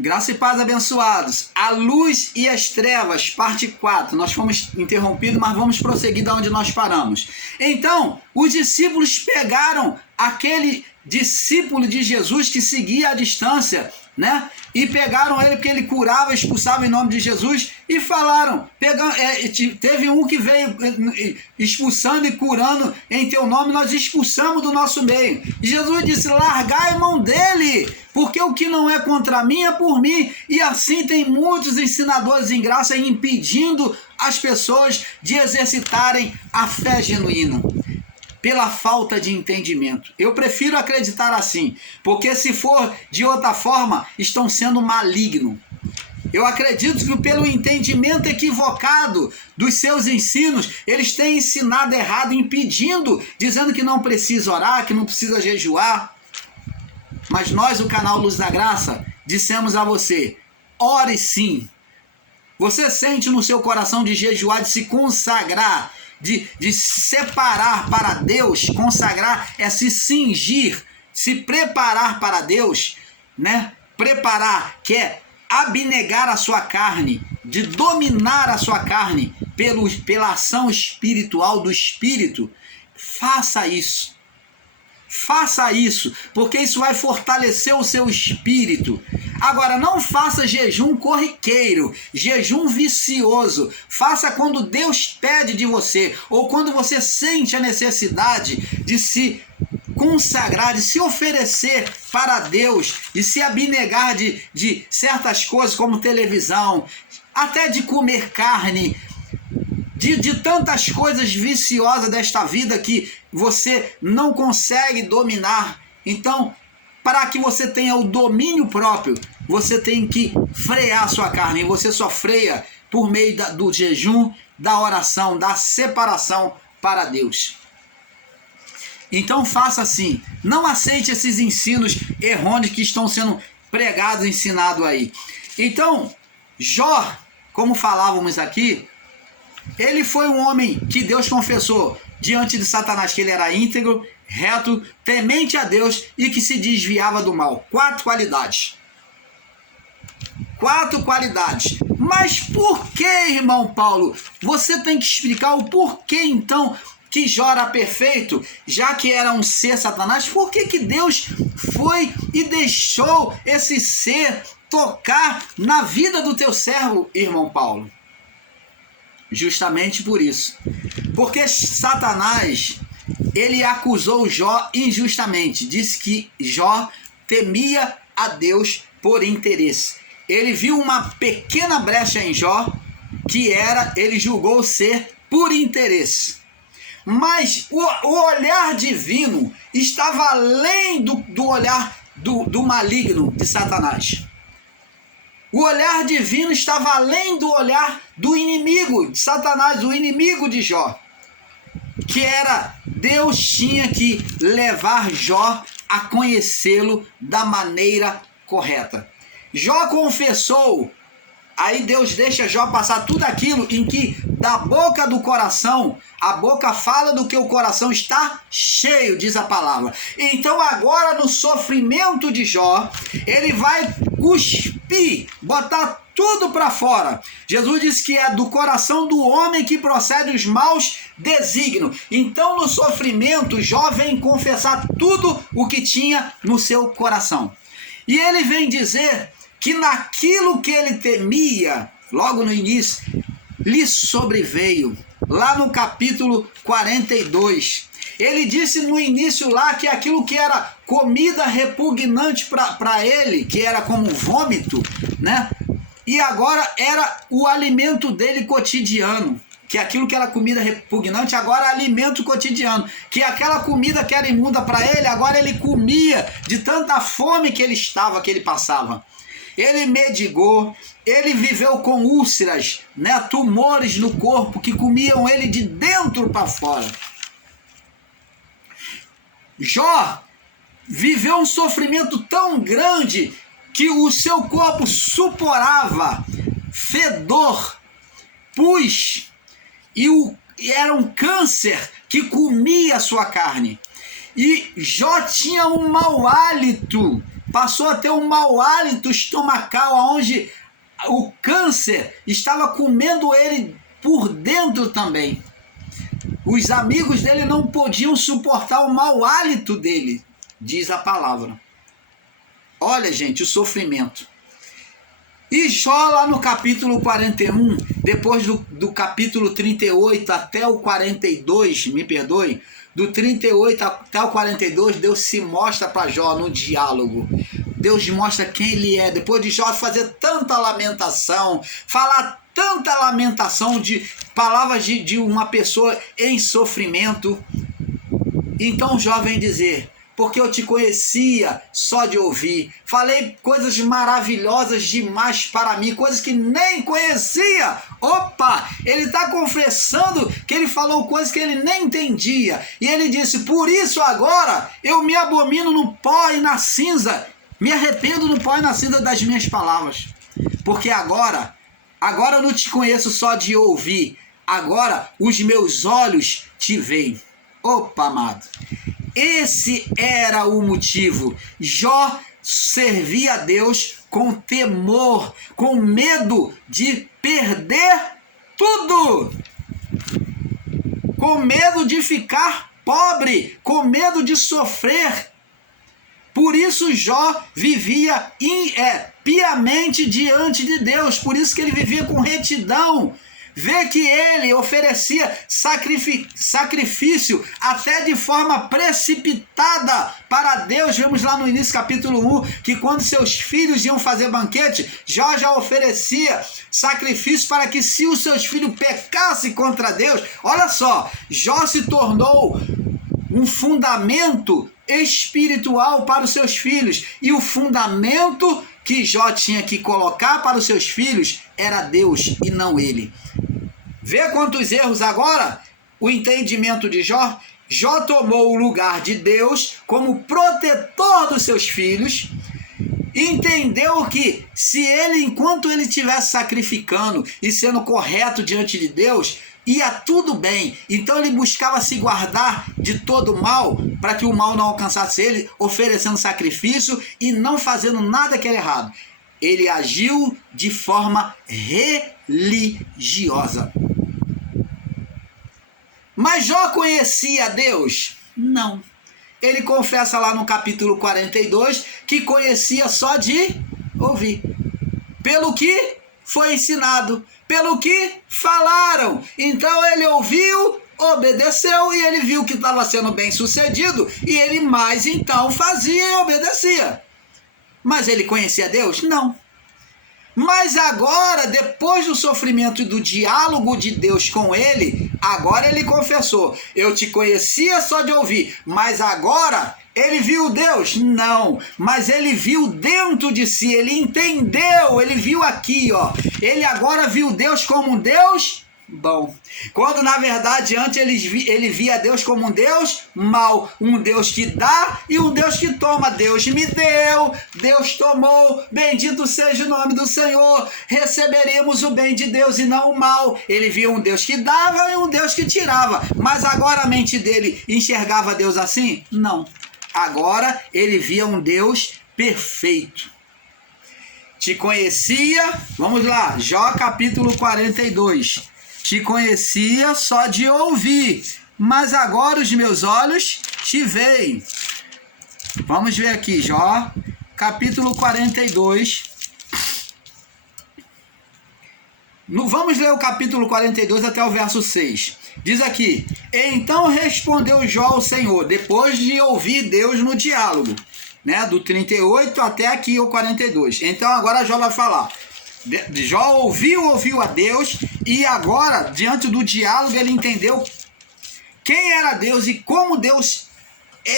Graça e paz, abençoados. A luz e as trevas, parte 4. Nós fomos interrompidos, mas vamos prosseguir da onde nós paramos. Então, os discípulos pegaram aquele discípulo de Jesus que seguia à distância, né? E pegaram ele porque ele curava, expulsava em nome de Jesus e falaram, teve um que veio expulsando e curando em teu nome, nós expulsamos do nosso meio. E Jesus disse, largai a mão dele, porque o que não é contra mim é por mim. E assim tem muitos ensinadores em graça impedindo as pessoas de exercitarem a fé genuína, pela falta de entendimento. Eu prefiro acreditar assim, porque se for de outra forma, estão sendo malignos. Eu acredito que pelo entendimento equivocado dos seus ensinos, eles têm ensinado errado, impedindo, dizendo que não precisa orar, que não precisa jejuar. Mas nós, o canal Luz da Graça, dissemos a você, ore sim. Você sente no seu coração de jejuar, de se consagrar, de separar para Deus. Consagrar é se cingir, se preparar para Deus, né? Preparar, que é abnegar a sua carne, de dominar a sua carne pela ação espiritual do Espírito. Faça isso. Faça isso, porque isso vai fortalecer o seu espírito. Agora, não faça jejum corriqueiro, jejum vicioso. Faça quando Deus pede de você, ou quando você sente a necessidade de se consagrar, de se oferecer para Deus, e se abnegar de certas coisas como televisão, até de comer carne, de tantas coisas viciosas desta vida que você não consegue dominar. Então, para que você tenha o domínio próprio, você tem que frear a sua carne. E você só freia por meio do jejum, da oração, da separação para Deus. Então faça assim. Não aceite esses ensinos errôneos que estão sendo pregados, ensinados aí. Então, Jó, como falávamos aqui, ele foi um homem que Deus confessou diante de Satanás que ele era íntegro, reto, temente a Deus e que se desviava do mal. 4 qualidades. 4 qualidades. Mas por que, irmão Paulo? Você tem que explicar o porquê, então, que Jó era perfeito, já que era um ser Satanás. Por que Deus foi e deixou esse ser tocar na vida do teu servo, irmão Paulo? Justamente por isso. Porque Satanás, ele acusou Jó injustamente. Disse que Jó temia a Deus por interesse. Ele viu uma pequena brecha em Jó, que ele julgou ser por interesse. Mas o olhar divino estava além do olhar do maligno de Satanás. O olhar divino estava além do olhar do inimigo de Satanás, do inimigo de Jó. Que era, Deus tinha que levar Jó a conhecê-lo da maneira correta. Jó confessou, aí Deus deixa Jó passar tudo aquilo em que da boca do coração, a boca fala do que o coração está cheio, diz a palavra. Então agora no sofrimento de Jó, ele vai cuspir, botar tudo para fora. Jesus disse que é do coração do homem que procede os maus desígnios. Então no sofrimento, Jó vem confessar tudo o que tinha no seu coração. E ele vem dizer que naquilo que ele temia, logo no início, lhe sobreveio. Lá no capítulo 42, ele disse no início lá que aquilo que era comida repugnante para ele, que era como vômito, né? E agora era o alimento dele cotidiano. Que aquilo que era comida repugnante, agora é alimento cotidiano. Que aquela comida que era imunda para ele, agora ele comia de tanta fome que ele estava, que ele passava. Ele mendigou, ele viveu com úlceras, né, tumores no corpo que comiam ele de dentro para fora. Jó viveu um sofrimento tão grande que o seu corpo suporava fedor, pus, e era um câncer que comia a sua carne. E Jó tinha um mau hálito passou a ter um mau hálito estomacal, onde o câncer estava comendo ele por dentro também. Os amigos dele não podiam suportar o mau hálito dele, diz a palavra. Olha, gente, o sofrimento. E Jó, lá no capítulo 41, depois do capítulo 38 até o 42, me perdoe, do 38 até o 42, Deus se mostra para Jó no diálogo. Deus mostra quem ele é. Depois de Jó fazer tanta lamentação, falar tanta lamentação, de palavras de uma pessoa em sofrimento, então Jó vem dizer: porque eu te conhecia só de ouvir, falei coisas maravilhosas demais para mim, coisas que nem conhecia. Opa, ele está confessando que ele falou coisas que ele nem entendia, e ele disse: por isso agora eu me abomino no pó e na cinza, me arrependo no pó e na cinza das minhas palavras, porque agora eu não te conheço só de ouvir, agora os meus olhos te veem. Opa, amado, esse era o motivo. Jó servia a Deus com temor, com medo de perder tudo, com medo de ficar pobre, com medo de sofrer. Por isso Jó vivia piamente diante de Deus, por isso que ele vivia com retidão. Vê que ele oferecia sacrifício até de forma precipitada para Deus. Vemos lá no início, capítulo 1, que quando seus filhos iam fazer banquete, Jó já oferecia sacrifício para que, se os seus filhos pecassem contra Deus, olha só, Jó se tornou um fundamento espiritual para os seus filhos, e o fundamento que Jó tinha que colocar para os seus filhos era Deus e não ele. Vê quantos erros agora? O entendimento de Jó. Jó tomou o lugar de Deus como protetor dos seus filhos. Entendeu que se ele, enquanto ele estivesse sacrificando e sendo correto diante de Deus, ia tudo bem. Então ele buscava se guardar de todo mal, para que o mal não alcançasse ele, oferecendo sacrifício e não fazendo nada que era errado. Ele agiu de forma religiosa. Mas Jó conhecia Deus? Não. Ele confessa lá no capítulo 42 que conhecia só de ouvir. Pelo que foi ensinado, pelo que falaram. Então ele ouviu, obedeceu, e ele viu que estava sendo bem sucedido, e ele mais então fazia e obedecia. Mas ele conhecia Deus? Não. Mas agora, depois do sofrimento e do diálogo de Deus com ele, agora ele confessou: eu te conhecia só de ouvir, mas agora ele viu Deus? Não, mas ele viu dentro de si, ele entendeu, ele viu aqui, ó. Ele agora viu Deus como um Deus bom, quando na verdade antes ele via Deus como um Deus mau, um Deus que dá e um Deus que toma. Deus me deu, Deus tomou, bendito seja o nome do Senhor, receberemos o bem de Deus e não o mal. Ele via um Deus que dava e um Deus que tirava, mas agora a mente dele enxergava Deus assim? Não, agora ele via um Deus perfeito. Te conhecia, vamos lá, Jó capítulo 42. Te conhecia só de ouvir, mas agora os meus olhos te veem. Vamos ver aqui, Jó, capítulo 42. Vamos ler o capítulo 42 até o verso 6. Diz aqui: então respondeu Jó ao Senhor, depois de ouvir Deus no diálogo, né, do 38 até aqui o 42. Então agora Jó vai falar. Jó ouviu a Deus, e agora, diante do diálogo, ele entendeu quem era Deus e como Deus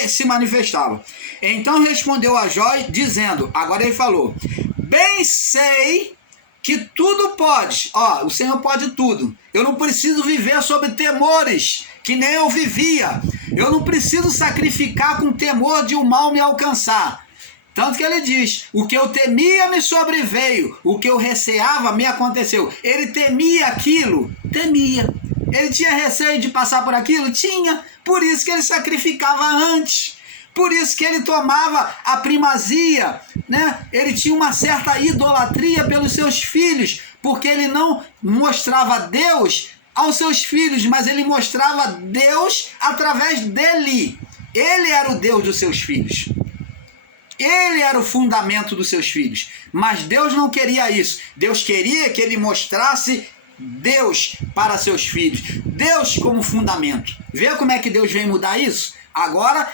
se manifestava. Então respondeu a Jó, dizendo, agora ele falou: bem sei que tudo pode, ó, o Senhor pode tudo. Eu não preciso viver sob temores, que nem eu vivia. Eu não preciso sacrificar com temor de o mal me alcançar. Tanto que ele diz: o que eu temia me sobreveio, o que eu receava me aconteceu. Ele temia aquilo? Temia. Ele tinha receio de passar por aquilo? Tinha. Por isso que ele sacrificava antes. Por isso que ele tomava a primazia, né? Ele tinha uma certa idolatria pelos seus filhos, porque ele não mostrava Deus aos seus filhos, mas ele mostrava Deus através dele. Ele era o Deus dos seus filhos. Ele era o fundamento dos seus filhos. Mas Deus não queria isso. Deus queria que ele mostrasse Deus para seus filhos. Deus como fundamento. Vê como é que Deus vem mudar isso? Agora,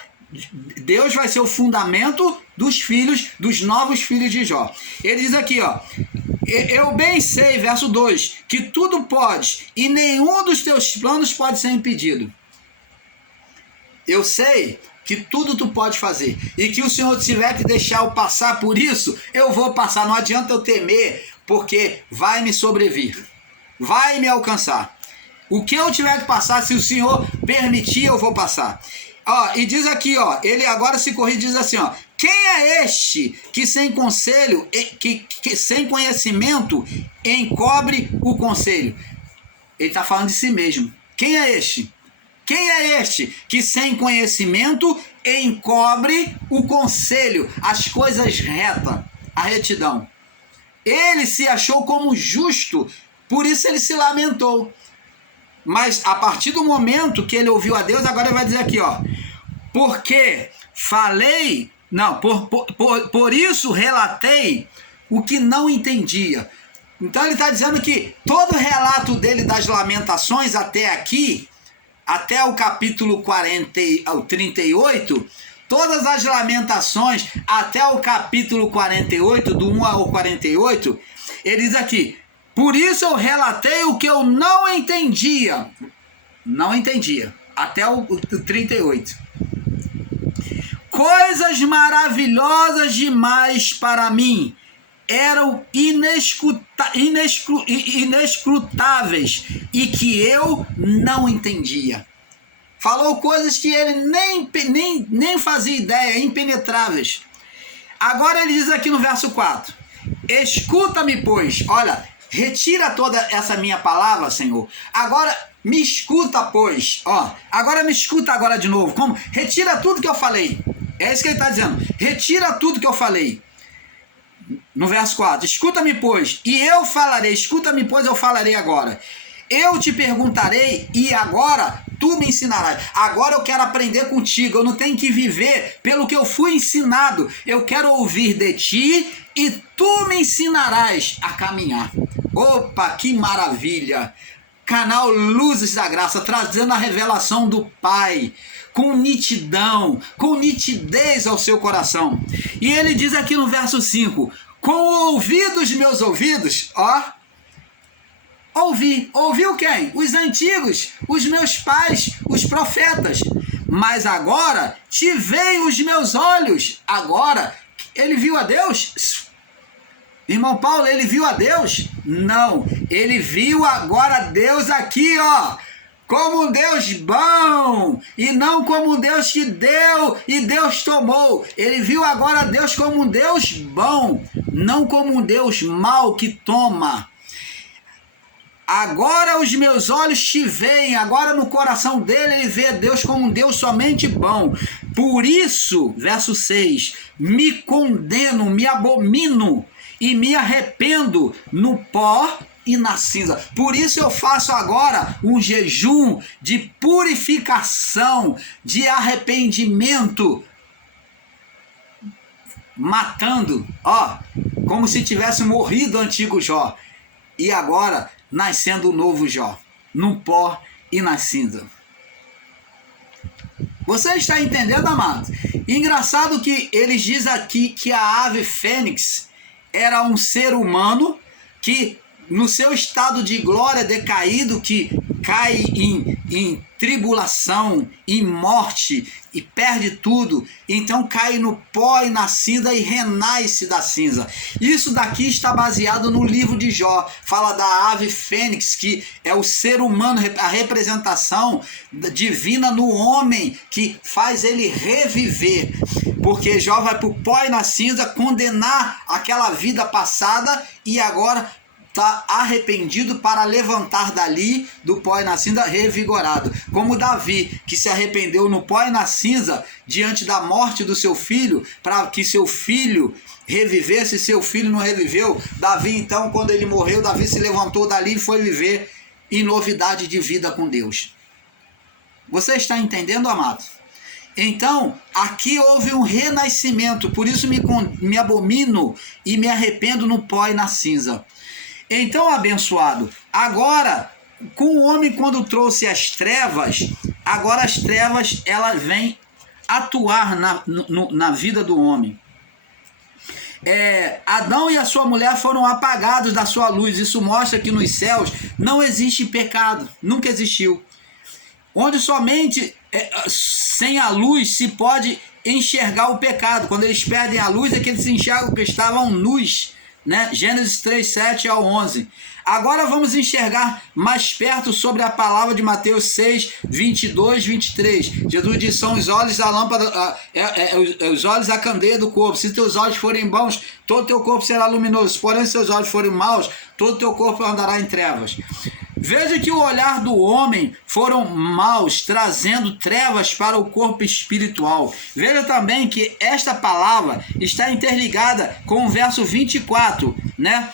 Deus vai ser o fundamento dos filhos, dos novos filhos de Jó. Ele diz aqui, ó. Eu bem sei, verso 2, que tudo pode e nenhum dos teus planos pode ser impedido. Eu sei que tudo tu pode fazer, e que o Senhor tiver que deixar eu passar por isso, eu vou passar, não adianta eu temer, porque vai me sobrevir, vai me alcançar. O que eu tiver que passar, se o Senhor permitir, eu vou passar. Ó, e diz aqui, ó, ele agora se corrige e diz assim, ó, quem é este que sem conselho, que sem conhecimento encobre o conselho? Ele está falando de si mesmo. Quem é este? Quem é este que sem conhecimento encobre o conselho, as coisas retas, a retidão? Ele se achou como justo, por isso ele se lamentou. Mas a partir do momento que ele ouviu a Deus, agora ele vai dizer aqui, ó, porque falei, não, por isso relatei o que não entendia. Então ele está dizendo que todo o relato dele das lamentações até aqui, até o capítulo 38, todas as lamentações até o capítulo 48, do 1 ao 48, ele diz aqui, por isso eu relatei o que eu não entendia. Não entendia, até o 38. Coisas maravilhosas demais para mim, eram inescrutáveis e que eu não entendia. Falou coisas que ele nem fazia ideia, impenetráveis. Agora ele diz aqui no verso 4, escuta-me, pois, olha, retira toda essa minha palavra, Senhor. Agora me escuta, pois, ó, agora me escuta agora de novo. Como? Retira tudo que eu falei. É isso que ele está dizendo. Retira tudo que eu falei. No verso 4, escuta-me, pois, e eu falarei. Escuta-me, pois, eu falarei agora. Eu te perguntarei e agora tu me ensinarás. Agora eu quero aprender contigo. Eu não tenho que viver pelo que eu fui ensinado. Eu quero ouvir de ti e tu me ensinarás a caminhar. Opa, que maravilha! Canal Luzes da Graça, trazendo a revelação do Pai, com nitidão, com nitidez ao seu coração. E ele diz aqui no verso 5, com o ouvido dos meus ouvidos, ó, ouviu quem? Os antigos, os meus pais, os profetas. Mas agora te veem os meus olhos. Agora, ele viu a Deus? Irmão Paulo, ele viu a Deus? Não, ele viu agora Deus aqui, ó, como um Deus bom, e não como um Deus que deu e Deus tomou. Ele viu agora Deus como um Deus bom, não como um Deus mau que toma. Agora os meus olhos te veem, agora no coração dele ele vê Deus como um Deus somente bom. Por isso, verso 6, me condeno, me abomino e me arrependo no pó e na cinza. Por isso eu faço agora um jejum de purificação, de arrependimento, matando, ó, como se tivesse morrido o antigo Jó, e agora nascendo o novo Jó, no pó e na cinza. Você está entendendo, amado? Engraçado que eles dizem aqui que a ave fênix era um ser humano que, no seu estado de glória decaído, que cai em tribulação, em morte e perde tudo, então cai no pó e na cinza e renasce da cinza. Isso daqui está baseado no livro de Jó, fala da ave fênix, que é o ser humano, a representação divina no homem, que faz ele reviver, porque Jó vai para o pó e na cinza condenar aquela vida passada e agora está arrependido para levantar dali do pó e na cinza revigorado. Como Davi, que se arrependeu no pó e na cinza diante da morte do seu filho, para que seu filho revivesse, seu filho não reviveu. Davi, então, quando ele morreu, Davi se levantou dali e foi viver em novidade de vida com Deus. Você está entendendo, amado? Então, aqui houve um renascimento, por isso me abomino e me arrependo no pó e na cinza. Então, abençoado, agora, com o homem quando trouxe as trevas, agora as trevas, elas vêm atuar na vida do homem. Adão e a sua mulher foram apagados da sua luz. Isso mostra que nos céus não existe pecado, nunca existiu. Onde somente sem a luz se pode enxergar o pecado. Quando eles perdem a luz é que eles enxergam que estavam nus, né? Gênesis 3, 7 ao 11. Agora vamos enxergar mais perto sobre a palavra de Mateus 6, 22, 23. Jesus diz, são os olhos da lâmpada, os olhos a candeia do corpo. Se teus olhos forem bons, todo o teu corpo será luminoso. Porém, se teus olhos forem maus, todo o teu corpo andará em trevas. Veja que o olhar do homem foram maus, trazendo trevas para o corpo espiritual. Veja também que esta palavra está interligada com o verso 24, né?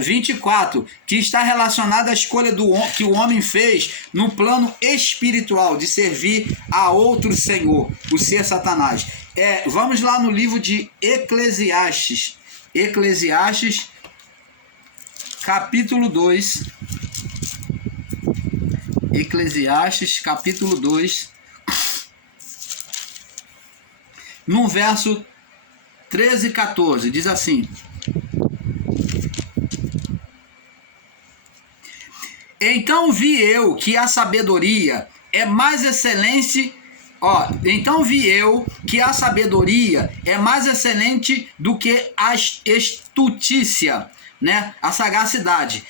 24, que está relacionado à escolha que o homem fez no plano espiritual, de servir a outro senhor, o ser Satanás. Vamos lá no livro de Eclesiastes. Eclesiastes, capítulo 2. Eclesiastes, capítulo 2, no verso 13 e 14, diz assim: Então vi eu que a sabedoria é mais excelente, então vi eu que a sabedoria é mais excelente do que a estutícia, né? A sagacidade.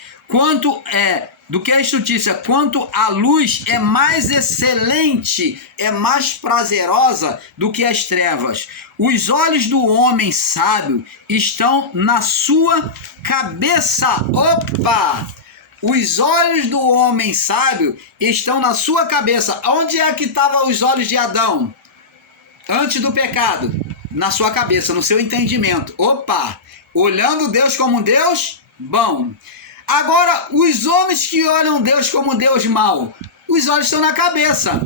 Do que a estutícia, quanto a luz é mais excelente, é mais prazerosa do que as trevas. Os olhos do homem sábio estão na sua cabeça. Opa! Os olhos do homem sábio estão na sua cabeça. Onde é que estavam os olhos de Adão? Antes do pecado? Na sua cabeça, no seu entendimento. Opa! Olhando Deus como um Deus bom. Agora, os homens que olham Deus como Deus mau, os olhos estão na cabeça,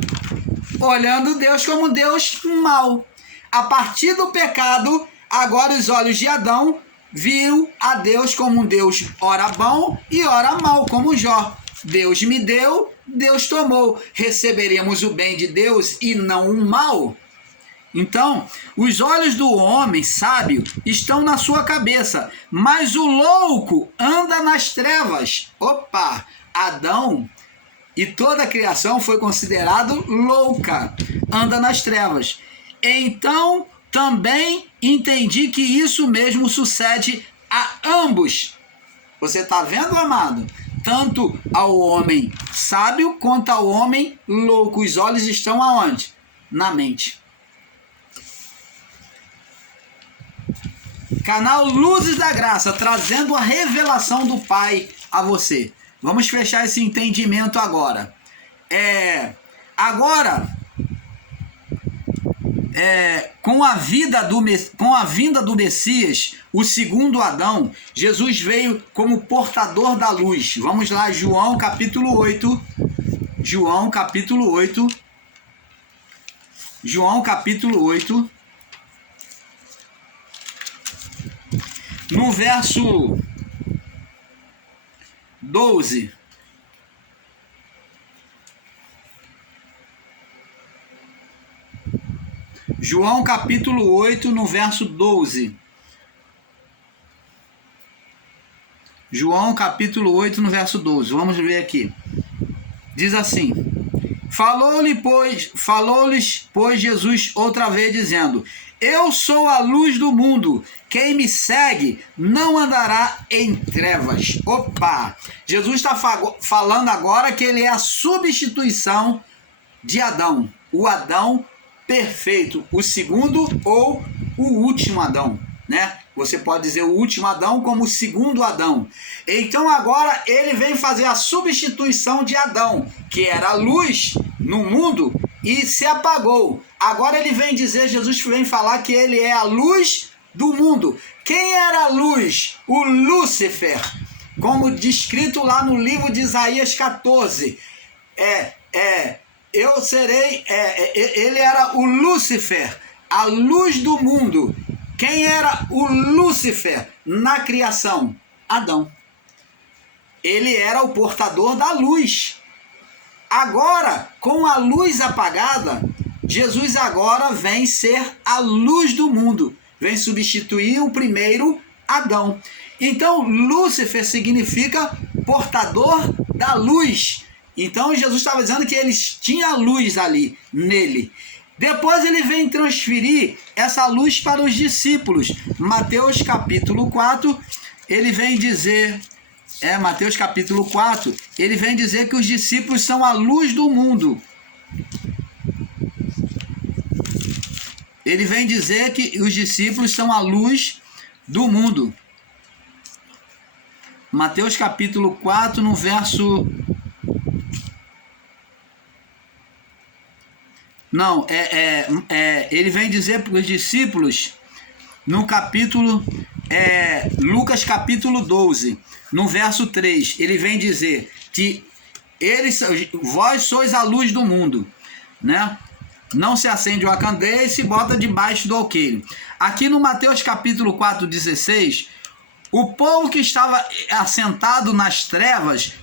olhando Deus como Deus mau. A partir do pecado, agora os olhos de Adão viram a Deus como um Deus ora bom e ora mau, como Jó. Deus me deu, Deus tomou. Receberemos o bem de Deus e não o mal. Então, os olhos do homem sábio estão na sua cabeça, mas o louco anda nas trevas. Opa! Adão e toda a criação foi considerado louca, anda nas trevas. Então, também entendi que isso mesmo sucede a ambos. Você está vendo, amado? Tanto ao homem sábio quanto ao homem louco. Os olhos estão aonde? Na mente. Canal Luzes da Graça, trazendo a revelação do Pai a você. Vamos fechar esse entendimento agora. Com a vinda do Messias, o segundo Adão, Jesus veio como portador da luz. Vamos lá, João capítulo 8. João capítulo 8. João capítulo 8. No verso 12. João capítulo 8, no verso 12. João capítulo 8, no verso 12. Vamos ver aqui. Diz assim: Falou-lhes, pois, Jesus outra vez, dizendo: Eu sou a luz do mundo. Quem me segue não andará em trevas. Opa! Jesus está falando agora que ele é a substituição de Adão. O Adão perfeito. O segundo ou o último Adão, né? Você pode dizer o último Adão como o segundo Adão. Então agora ele vem fazer a substituição de Adão, que era a luz no mundo e se apagou. Agora ele vem dizer, Jesus vem falar que ele é a luz do mundo. Quem era a luz? O Lúcifer, como descrito lá no livro de Isaías 14. Ele era o Lúcifer, a luz do mundo. Quem era o Lúcifer na criação? Adão. Ele era o portador da luz. Agora, com a luz apagada, Jesus agora vem ser a luz do mundo. Vem substituir o primeiro Adão. Então, Lúcifer significa portador da luz. Então, Jesus estava dizendo que eles tinham luz ali, nele. Depois ele vem transferir essa luz para os discípulos. Mateus capítulo 4, ele vem dizer... Mateus capítulo 4, ele vem dizer que os discípulos são a luz do mundo. Ele vem dizer que os discípulos são a luz do mundo. Mateus capítulo 4, no verso... Não, ele vem dizer para os discípulos no capítulo... Lucas capítulo 12, no verso 3, ele vem dizer que vós sois a luz do mundo, né? Não se acende uma candeia e se bota debaixo do alqueire. Aqui no Mateus capítulo 4, 16, o povo que estava assentado nas trevas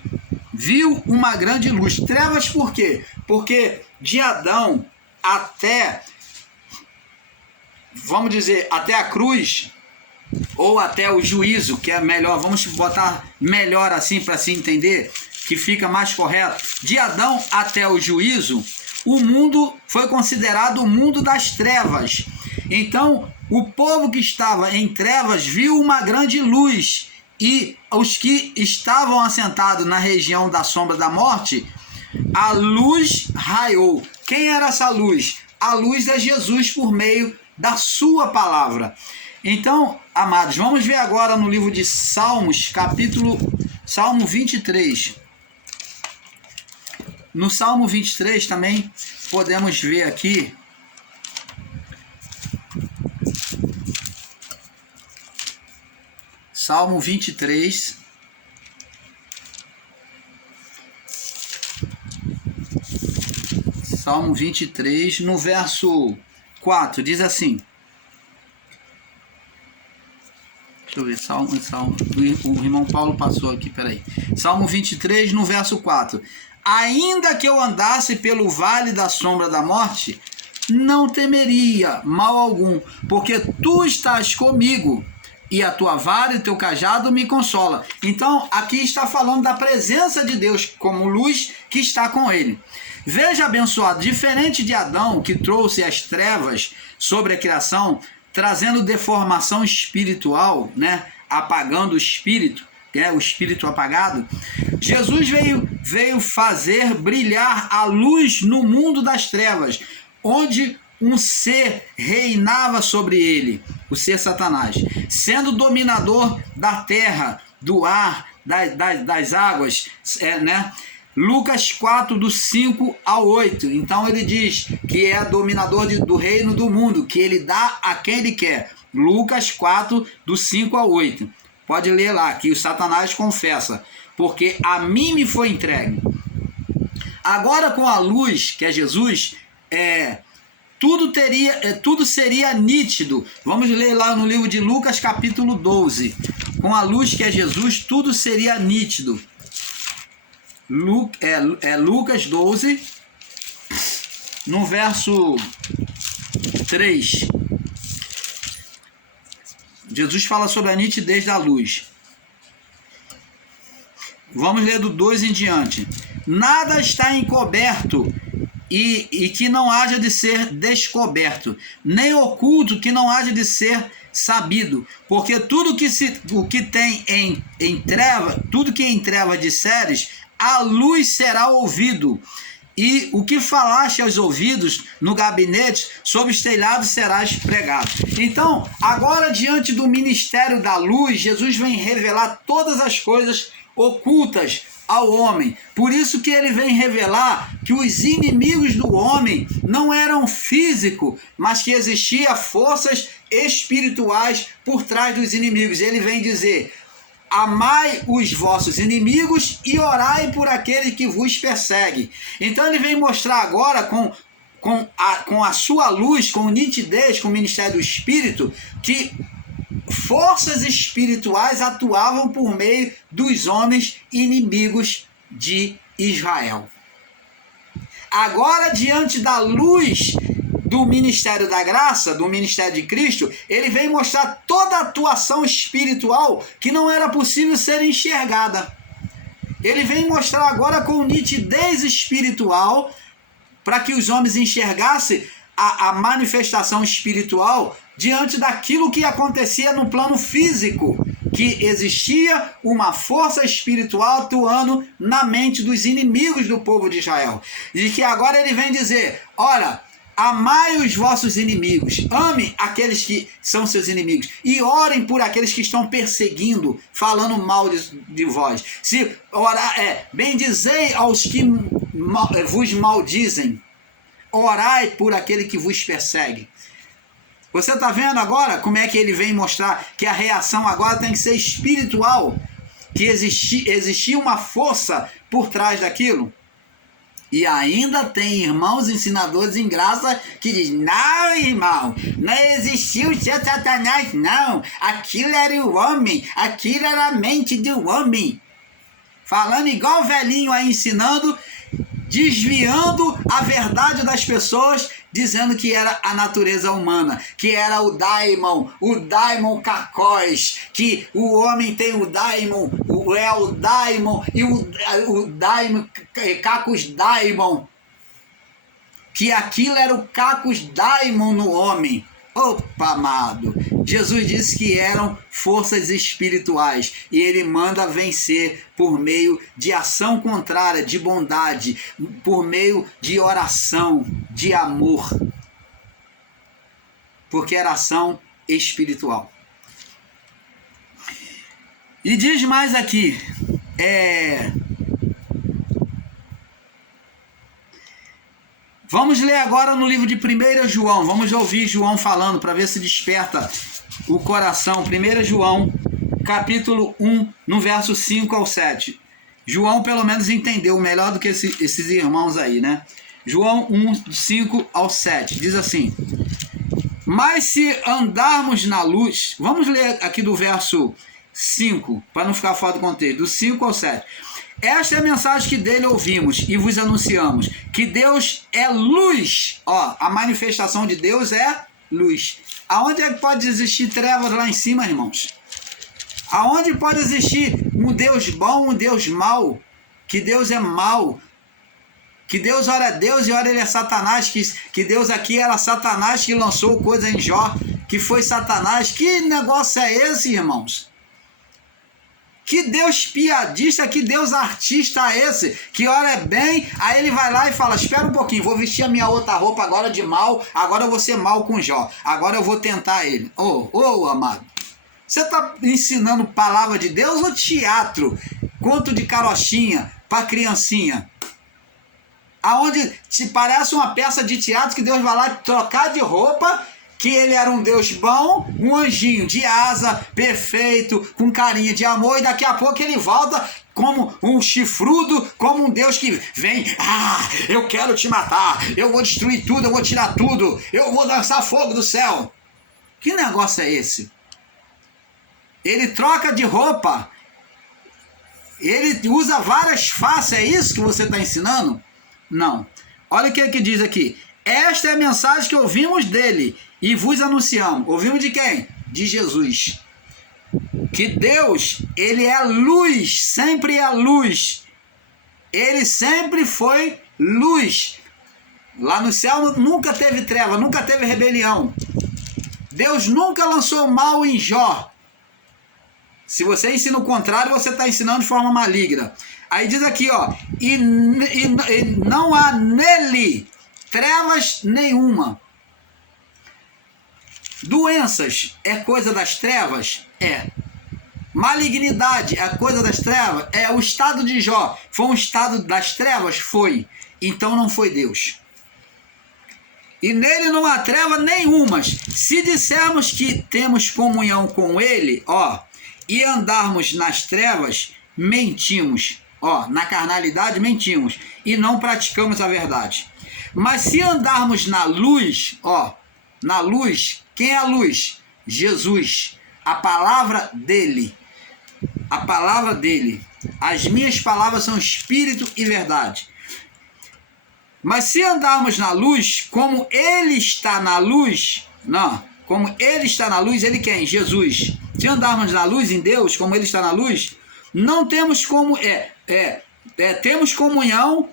viu uma grande luz. Trevas por quê? Porque de Adão até, vamos dizer, até a cruz, ou até o juízo, que é melhor, vamos botar melhor assim para se entender, que fica mais correto. De Adão até o juízo, o mundo foi considerado o mundo das trevas. Então, o povo que estava em trevas viu uma grande luz, e os que estavam assentados na região da sombra da morte, a luz raiou. Quem era essa luz? A luz é Jesus por meio da sua palavra. Então, amados, vamos ver agora no livro de Salmos, Salmo 23. No Salmo 23 também podemos ver aqui Salmo 23. Salmo 23, no verso 4, diz assim. Deixa eu ver, Salmo, o irmão Paulo passou aqui, peraí. Salmo 23, no verso 4. Ainda que eu andasse pelo vale da sombra da morte, não temeria mal algum, porque tu estás comigo, e a tua vara e teu cajado me consola. Então, aqui está falando da presença de Deus como luz que está com ele. Veja, abençoado, diferente de Adão, que trouxe as trevas sobre a criação, trazendo deformação espiritual, né? Apagando o espírito, o espírito apagado, Jesus veio fazer brilhar a luz no mundo das trevas, onde um ser reinava sobre ele, o ser Satanás, sendo dominador da terra, do ar, das águas, né? Lucas 4, do 5 ao 8. Então ele diz que é dominador do reino do mundo, que ele dá a quem ele quer. Lucas 4, do 5 ao 8. Pode ler lá, que o Satanás confessa, porque a mim me foi entregue. Agora com a luz, que é Jesus, tudo seria nítido. Vamos ler lá no livro de Lucas capítulo 12. Com a luz, que é Jesus, tudo seria nítido. Lucas 12, no verso 3. Jesus fala sobre a nitidez da luz. Vamos ler do 2 em diante. Nada está encoberto e que não haja de ser descoberto, nem oculto que não haja de ser sabido, porque tudo que tem em treva, tudo que em treva disseres, a luz será ouvido, e o que falaste aos ouvidos no gabinete, sob os telhados serás pregado. Então, agora diante do ministério da luz, Jesus vem revelar todas as coisas ocultas ao homem. Por isso que ele vem revelar que os inimigos do homem não eram físicos, mas que existiam forças espirituais por trás dos inimigos. Ele vem dizer: amai os vossos inimigos e orai por aqueles que vos perseguem. Então ele vem mostrar agora com a sua luz, com nitidez, com o ministério do Espírito, que forças espirituais atuavam por meio dos homens inimigos de Israel. Agora, diante da luz do ministério da graça, do ministério de Cristo, ele vem mostrar toda a atuação espiritual que não era possível ser enxergada. Ele vem mostrar agora com nitidez espiritual, para que os homens enxergassem a manifestação espiritual diante daquilo que acontecia no plano físico, que existia uma força espiritual atuando na mente dos inimigos do povo de Israel. E que agora ele vem dizer: ora, amai os vossos inimigos, ame aqueles que são seus inimigos, e orem por aqueles que estão perseguindo, falando mal de vós. Se orar bendizei aos que vos maldizem, orai por aquele que vos persegue. Você está vendo agora como é que ele vem mostrar que a reação agora tem que ser espiritual, que existia uma força por trás daquilo? E ainda tem irmãos ensinadores em graça que dizem: não, irmão, não existiu o seu Satanás, não. Aquilo era o homem, aquilo era a mente do homem. Falando igual o velhinho aí, ensinando, desviando a verdade das pessoas, dizendo que era a natureza humana, que era o daimon kakós, que o homem tem o daimon e o daimon cacos daimon, que aquilo era o cacos daimon no homem. Opa, amado, Jesus disse que eram forças espirituais e ele manda vencer por meio de ação contrária, de bondade, por meio de oração, de amor, porque era ação espiritual. E diz mais aqui, vamos ler agora no livro de 1 João, vamos ouvir João falando para ver se desperta o coração. 1 João, capítulo 1, no verso 5 ao 7. João pelo menos entendeu melhor do que esses irmãos aí, né? João 1, 5 ao 7, diz assim: mas se andarmos na luz, vamos ler aqui do verso 5, para não ficar fora do contexto, do 5 ao 7. Esta é a mensagem que dele ouvimos e vos anunciamos, que Deus é luz. Ó, a manifestação de Deus é luz. Aonde é que pode existir trevas lá em cima, irmãos? Aonde pode existir um Deus bom, um Deus mau? Que Deus é mau. Que Deus ora é Deus e ora ele é Satanás. Que Deus aqui era Satanás que lançou coisa em Jó, que foi Satanás. Que negócio é esse, irmãos? Que Deus piadista, que Deus artista é esse? Que ora é bem, aí ele vai lá e fala: espera um pouquinho, vou vestir a minha outra roupa agora de mal, agora eu vou ser mal com Jó, agora eu vou tentar ele. Amado, você está ensinando palavra de Deus ou teatro? Conto de carochinha para criancinha? Aonde te parece uma peça de teatro que Deus vai lá trocar de roupa, que ele era um Deus bom, um anjinho de asa, perfeito, com carinha de amor, e daqui a pouco ele volta como um chifrudo, como um Deus que vem: eu quero te matar, eu vou destruir tudo, eu vou tirar tudo, eu vou lançar fogo do céu. Que negócio é esse? Ele troca de roupa, ele usa várias faces, é isso que você está ensinando? Não. Olha o que diz aqui: esta é a mensagem que ouvimos dele e vos anunciamos. Ouvimos de quem? De Jesus. Que Deus, ele é luz, sempre é luz. Ele sempre foi luz. Lá no céu nunca teve treva, nunca teve rebelião. Deus nunca lançou mal em Jó. Se você ensina o contrário, você está ensinando de forma maligna. Aí diz aqui, ó, e não há nele trevas nenhuma. Doenças é coisa das trevas? É. Malignidade é coisa das trevas? É. O estado de Jó foi um estado das trevas? Foi. Então não foi Deus. E nele não há treva nenhuma. Se dissermos que temos comunhão com ele, ó, e andarmos nas trevas, mentimos. Ó, na carnalidade mentimos e não praticamos a verdade. Mas se andarmos na luz, ó, na luz, quem é a luz? Jesus, a palavra dele. A palavra dele. As minhas palavras são espírito e verdade. Mas se andarmos na luz, como ele está na luz, não, como ele está na luz, ele quem? Jesus. Se andarmos na luz em Deus, como ele está na luz, não temos como, temos comunhão,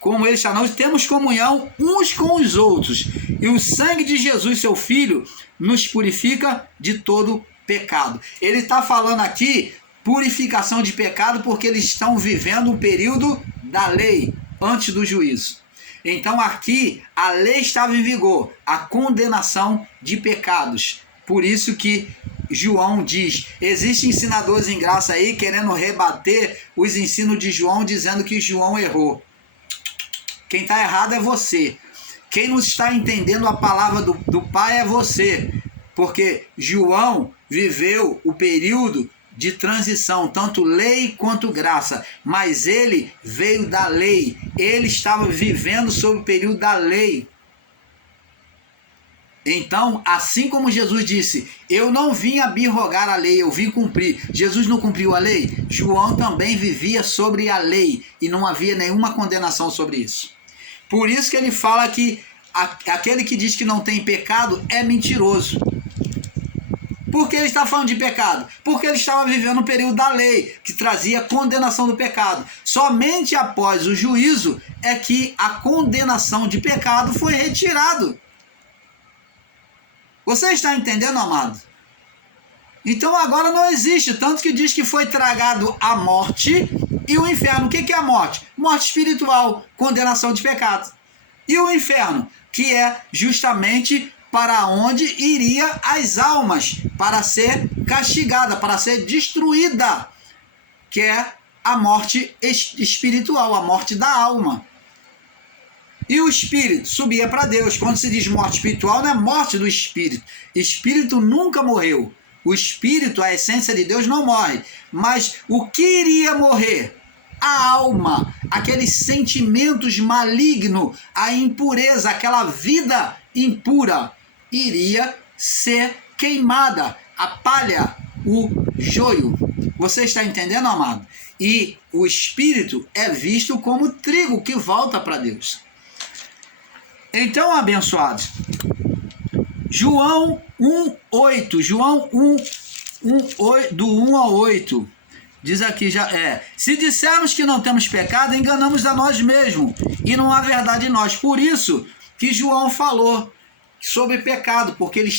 como ele está na luz, temos comunhão uns com os outros. E o sangue de Jesus, seu Filho, nos purifica de todo pecado. Ele está falando aqui purificação de pecado porque eles estão vivendo um período da lei, antes do juízo. Então aqui a lei estava em vigor, a condenação de pecados. Por isso que João diz, existem ensinadores em graça aí querendo rebater os ensinos de João, dizendo que João errou. Quem está errado é você. Quem não está entendendo a palavra do Pai é você. Porque João viveu o período de transição, tanto lei quanto graça, mas ele veio da lei, ele estava vivendo sob o período da lei. Então, assim como Jesus disse, eu não vim abrogar a lei, eu vim cumprir. Jesus não cumpriu a lei? João também vivia sobre a lei e não havia nenhuma condenação sobre isso. Por isso que ele fala que aquele que diz que não tem pecado é mentiroso. Por que ele está falando de pecado? Porque ele estava vivendo um período da lei, que trazia condenação do pecado. Somente após o juízo é que a condenação de pecado foi retirado. Você está entendendo, amado? Então agora não existe, tanto que diz que foi tragado a morte e o inferno. O que é a morte? Morte espiritual, condenação de pecado. E o inferno, que é justamente para onde iria as almas, para ser castigada, para ser destruída, que é a morte espiritual, a morte da alma. E o espírito subia para Deus. Quando se diz morte espiritual, não é morte do espírito. Espírito nunca morreu. O espírito, a essência de Deus, não morre. Mas o que iria morrer? A alma, aqueles sentimentos malignos, a impureza, aquela vida impura, iria ser queimada, a palha, o joio. Você está entendendo, amado? E o espírito é visto como trigo que volta para Deus. Então, abençoados, João 1:8, João 1, do 1 ao 8, diz aqui, se dissermos que não temos pecado, enganamos a nós mesmos, e não há verdade em nós. Por isso que João falou sobre pecado, porque ele